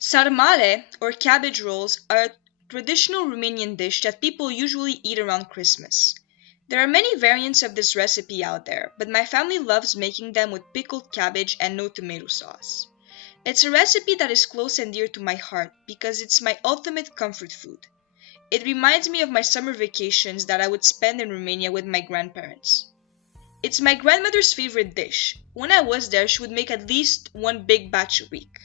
Sarmale, or cabbage rolls, are a traditional Romanian dish that people usually eat around Christmas. There are many variants of this recipe out there, but my family loves making them with pickled cabbage and no tomato sauce. It's a recipe that is close and dear to my heart because it's my ultimate comfort food. It reminds me of my summer vacations that I would spend in Romania with my grandparents. It's my grandmother's favorite dish. When I was there, she would make at least one big batch a week.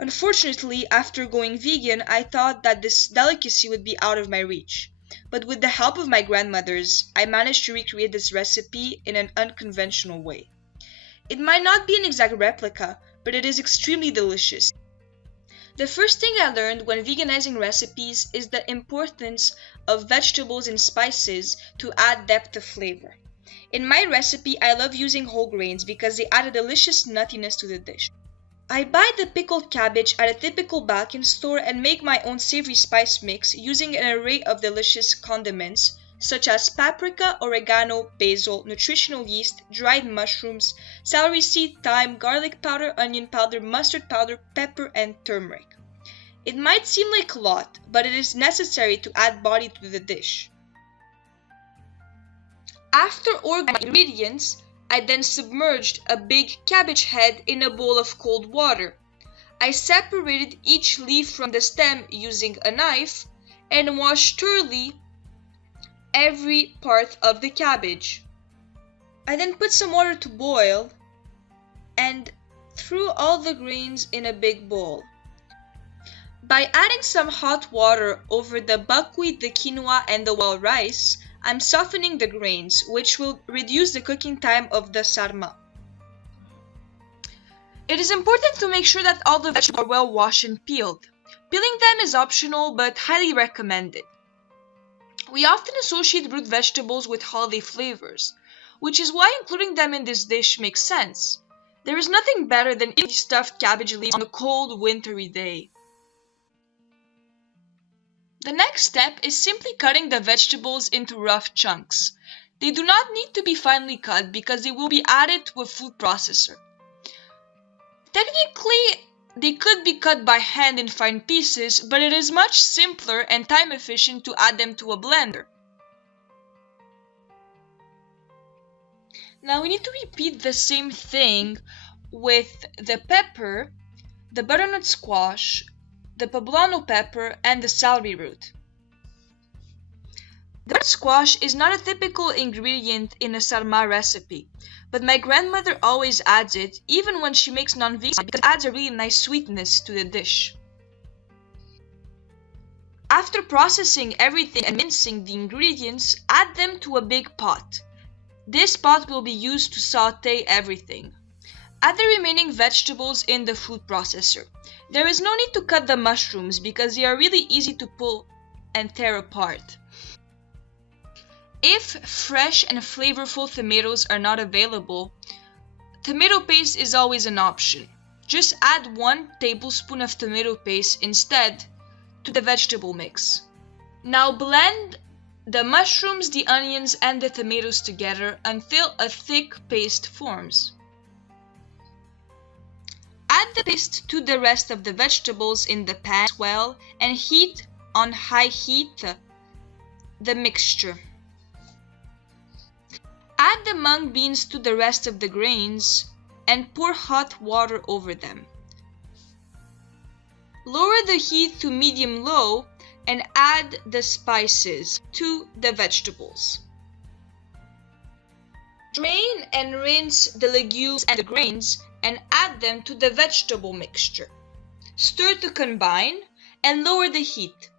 Unfortunately, after going vegan, I thought that this delicacy would be out of my reach. But with the help of my grandmothers, I managed to recreate this recipe in an unconventional way. It might not be an exact replica, but it is extremely delicious. The first thing I learned when veganizing recipes is the importance of vegetables and spices to add depth of flavor. In my recipe, I love using whole grains because they add a delicious nuttiness to the dish. I buy the pickled cabbage at a typical Balkan store and make my own savory spice mix using an array of delicious condiments such as paprika, oregano, basil, nutritional yeast, dried mushrooms, celery seed, thyme, garlic powder, onion powder, mustard powder, pepper, and turmeric. It might seem like a lot, but it is necessary to add body to the dish. After organizing ingredients, I then submerged a big cabbage head in a bowl of cold water. I separated each leaf from the stem using a knife and washed thoroughly every part of the cabbage. I then put some water to boil and threw all the grains in a big bowl. By adding some hot water over the buckwheat, the quinoa, and the wild rice, I'm softening the grains, which will reduce the cooking time of the sarma. It is important to make sure that all the vegetables are well washed and peeled. Peeling them is optional but highly recommended. We often associate root vegetables with holiday flavors, which is why including them in this dish makes sense. There is nothing better than eating stuffed cabbage leaves on a cold, wintry day. The next step is simply cutting the vegetables into rough chunks. They do not need to be finely cut because they will be added to a food processor. Technically, they could be cut by hand in fine pieces, but it is much simpler and time efficient to add them to a blender. Now we need to repeat the same thing with the pepper, the butternut squash, the poblano pepper, and the celery root. The butternut squash is not a typical ingredient in a sarma recipe, but my grandmother always adds it even when she makes non-vegan because it adds a really nice sweetness to the dish. After processing everything and mincing the ingredients, add them to a big pot. This pot will be used to saute everything. Add the remaining vegetables in the food processor. There is no need to cut the mushrooms because they are really easy to pull and tear apart. If fresh and flavorful tomatoes are not available, tomato paste is always an option. Just add 1 tablespoon of tomato paste instead to the vegetable mix. Now blend the mushrooms, the onions, and the tomatoes together until a thick paste forms. Add the paste to the rest of the vegetables in the pan as well and heat on high heat the mixture. Add the mung beans to the rest of the grains and pour hot water over them. Lower the heat to medium-low and add the spices to the vegetables. Drain and rinse the legumes and the grains and add them to the vegetable mixture. Stir to combine and lower the heat.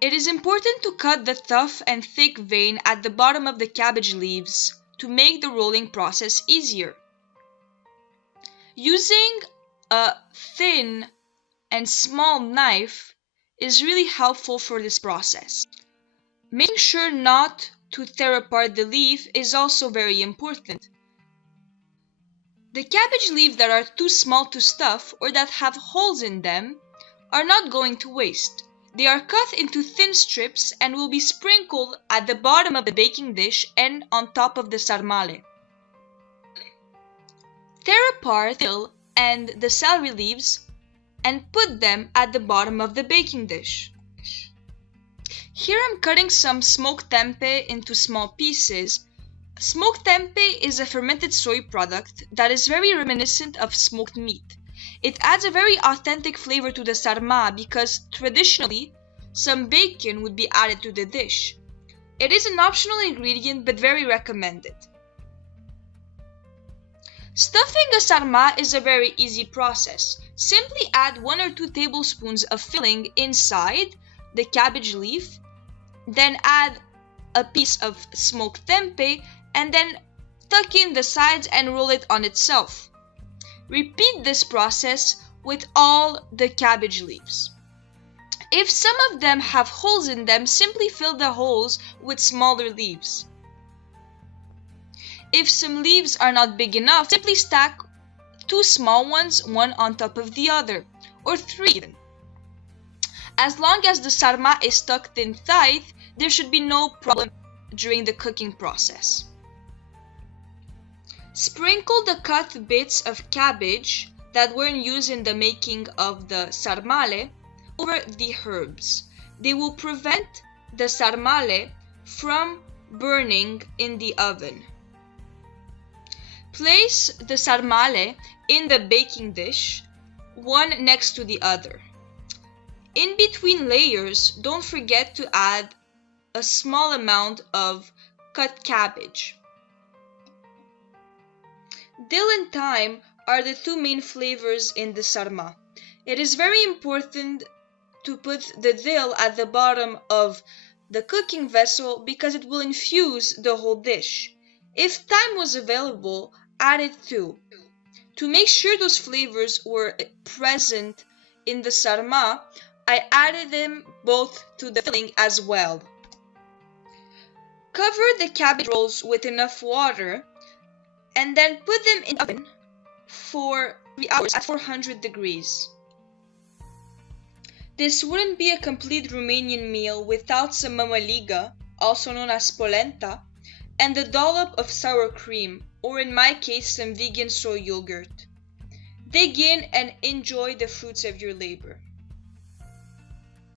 It is important to cut the tough and thick vein at the bottom of the cabbage leaves to make the rolling process easier. Using a thin and small knife is really helpful for this process. Making sure not to tear apart the leaf is also very important. The cabbage leaves that are too small to stuff or that have holes in them are not going to waste. They are cut into thin strips and will be sprinkled at the bottom of the baking dish and on top of the sarmale. Tear apart and the celery leaves and put them at the bottom of the baking dish. Here I'm cutting some smoked tempeh into small pieces. Smoked tempeh is a fermented soy product that is very reminiscent of smoked meat. It adds a very authentic flavor to the sarma because traditionally some bacon would be added to the dish. It is an optional ingredient but very recommended. Stuffing a sarma is a very easy process. Simply add 1 or 2 tablespoons of filling inside the cabbage leaf, then add a piece of smoked tempeh, and then tuck in the sides and roll it on itself. Repeat this process with all the cabbage leaves. If some of them have holes in them, simply fill the holes with smaller leaves. If some leaves are not big enough, simply stack 2 small ones, one on top of the other, or 3 even. As long as the sarma is tucked in tight, there should be no problem during the cooking process. Sprinkle the cut bits of cabbage that were in use in the making of the sarmale over the herbs. They will prevent the sarmale from burning in the oven. Place the sarmale in the baking dish, one next to the other. In between layers, don't forget to add a small amount of cut cabbage. Dill and thyme are the 2 main flavors in the sarma. It is very important to put the dill at the bottom of the cooking vessel because it will infuse the whole dish. If thyme was available, add it too. To make sure those flavors were present in the sarma, I added them both to the filling as well. Cover the cabbage rolls with enough water and then put them in the oven for 3 hours at 400 degrees. This wouldn't be a complete Romanian meal without some mamaliga, also known as polenta, and a dollop of sour cream, or in my case some vegan soy yogurt. Dig in and enjoy the fruits of your labor.